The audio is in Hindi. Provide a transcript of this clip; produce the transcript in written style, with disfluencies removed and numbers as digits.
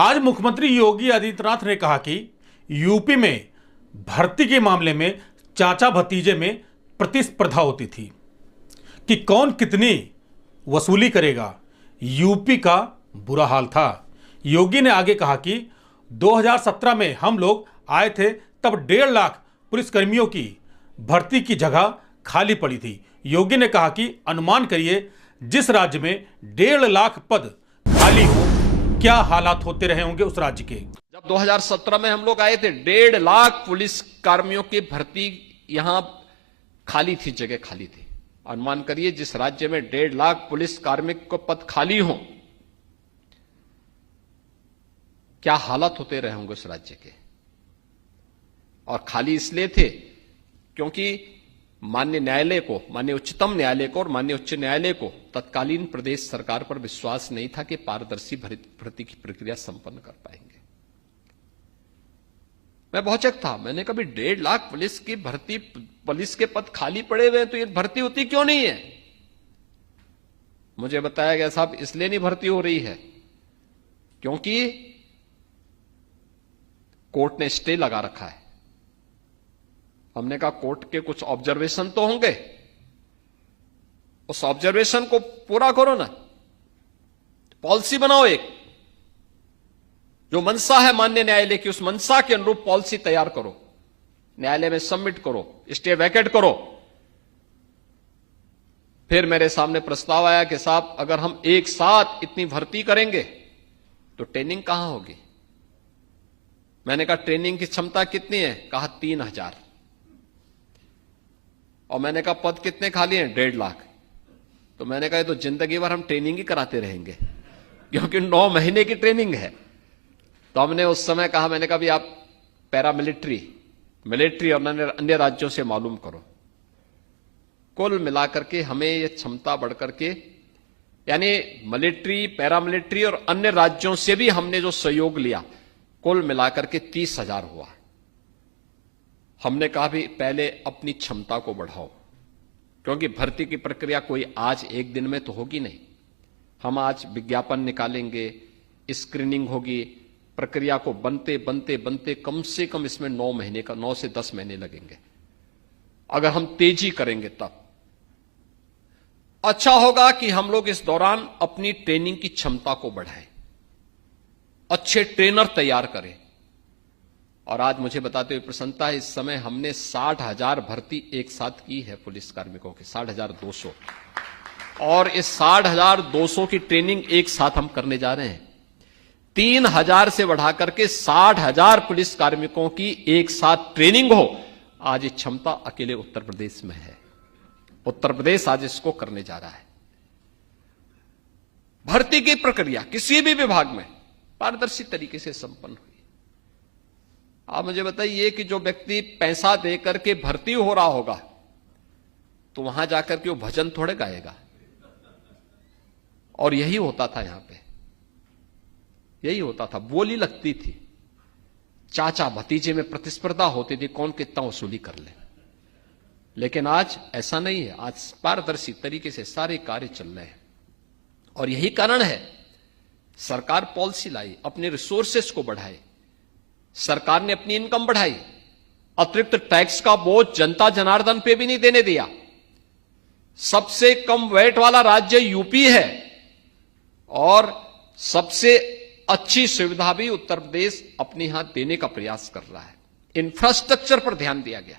आज मुख्यमंत्री योगी आदित्यनाथ ने कहा कि यूपी में भर्ती के मामले में चाचा भतीजे में प्रतिस्पर्धा होती थी कि कौन कितनी वसूली करेगा। यूपी का बुरा हाल था। योगी ने आगे कहा कि 2017 में हम लोग आए थे तब 1.5 लाख पुलिसकर्मियों की भर्ती की जगह खाली पड़ी थी। योगी ने कहा कि अनुमान करिए जिस राज्य में 1.5 लाख पद खाली हो क्या हालात होते रहे होंगे उस राज्य के। जब 2017 में हम लोग आए थे 1.5 लाख पुलिस कर्मियों की भर्ती यहां खाली थी, जगह खाली थी। अनुमान करिए जिस राज्य में 1.5 लाख पुलिस कार्मिक को पद खाली हो क्या हालात होते रहे होंगे उस राज्य के। और खाली इसलिए थे क्योंकि माननीय न्यायालय को, माननीय उच्चतम न्यायालय को और माननीय उच्च न्यायालय को तत्कालीन प्रदेश सरकार पर विश्वास नहीं था कि पारदर्शी भर्ती की प्रक्रिया संपन्न कर पाएंगे। मैं भौचक था। मैंने कभी 1.5 लाख पुलिस की भर्ती, पुलिस के पद खाली पड़े हुए हैं तो ये भर्ती होती क्यों नहीं है। मुझे बताया गया साहब इसलिए नहीं भर्ती हो रही है क्योंकि कोर्ट ने स्टे लगा रखा है। हमने कहा कोर्ट के कुछ ऑब्जर्वेशन तो होंगे, उस ऑब्जर्वेशन को पूरा करो ना, पॉलिसी बनाओ। एक जो मंशा है माननीय न्यायालय की उस मंशा के अनुरूप पॉलिसी तैयार करो, न्यायालय में सबमिट करो, स्टे वैकेट करो। फिर मेरे सामने प्रस्ताव आया कि साहब अगर हम एक साथ इतनी भर्ती करेंगे तो ट्रेनिंग कहां होगी। मैंने कहा ट्रेनिंग की क्षमता कितनी है, कहा 3000। और मैंने कहा पद कितने खाली हैं, 1.5 लाख। तो मैंने कहा तो जिंदगी भर हम ट्रेनिंग ही कराते रहेंगे क्योंकि 9 महीने की ट्रेनिंग है। तो हमने उस समय कहा, मैंने कहा भी आप पैरामिलिट्री, मिलिट्री और अन्य राज्यों से मालूम करो। कुल मिलाकर के हमें यह क्षमता बढ़कर के, यानी मिलिट्री, पैरामिलिट्री और अन्य राज्यों से भी हमने जो सहयोग लिया कुल मिलाकर के 30,000 हुआ। हमने कहा भी पहले अपनी क्षमता को बढ़ाओ क्योंकि भर्ती की प्रक्रिया कोई आज एक दिन में तो होगी नहीं। हम आज विज्ञापन निकालेंगे, स्क्रीनिंग होगी, प्रक्रिया को बनते बनते बनते कम से कम इसमें 9 महीने का 9 से 10 महीने लगेंगे। अगर हम तेजी करेंगे तब अच्छा होगा कि हम लोग इस दौरान अपनी ट्रेनिंग की क्षमता को बढ़ाएं, अच्छे ट्रेनर तैयार करें। और आज मुझे बताते हुए प्रसन्नता है, इस समय हमने 60,000 भर्ती एक साथ की है पुलिस कार्मिकों की, 60,200। और इस 60,200 की ट्रेनिंग एक साथ हम करने जा रहे हैं। 3,000 से बढ़ाकर के 60,000 पुलिस कार्मिकों की एक साथ ट्रेनिंग हो। आज ये क्षमता अकेले उत्तर प्रदेश में है। उत्तर प्रदेश आज इसको करने जा रहा है। भर्ती की प्रक्रिया किसी भी विभाग में पारदर्शी तरीके से संपन्न हुई। आप मुझे बताइए कि जो व्यक्ति पैसा देकर के भर्ती हो रहा होगा तो वहां जाकर के वो भजन थोड़े गाएगा। और यही होता था यहां पे, यही होता था, बोली लगती थी, चाचा भतीजे में प्रतिस्पर्धा होती थी कौन कितना वसूली कर ले। लेकिन आज ऐसा नहीं है। आज पारदर्शी तरीके से सारे कार्य चल रहे हैं। और यही कारण है सरकार पॉलिसी लाई, अपने रिसोर्सेस को बढ़ाए। सरकार ने अपनी इनकम बढ़ाई, अतिरिक्त टैक्स का बोझ जनता जनार्दन पे भी नहीं देने दिया। सबसे कम वैट वाला राज्य यूपी है और सबसे अच्छी सुविधा भी उत्तर प्रदेश अपने यहां देने का प्रयास कर रहा है। इंफ्रास्ट्रक्चर पर ध्यान दिया गया।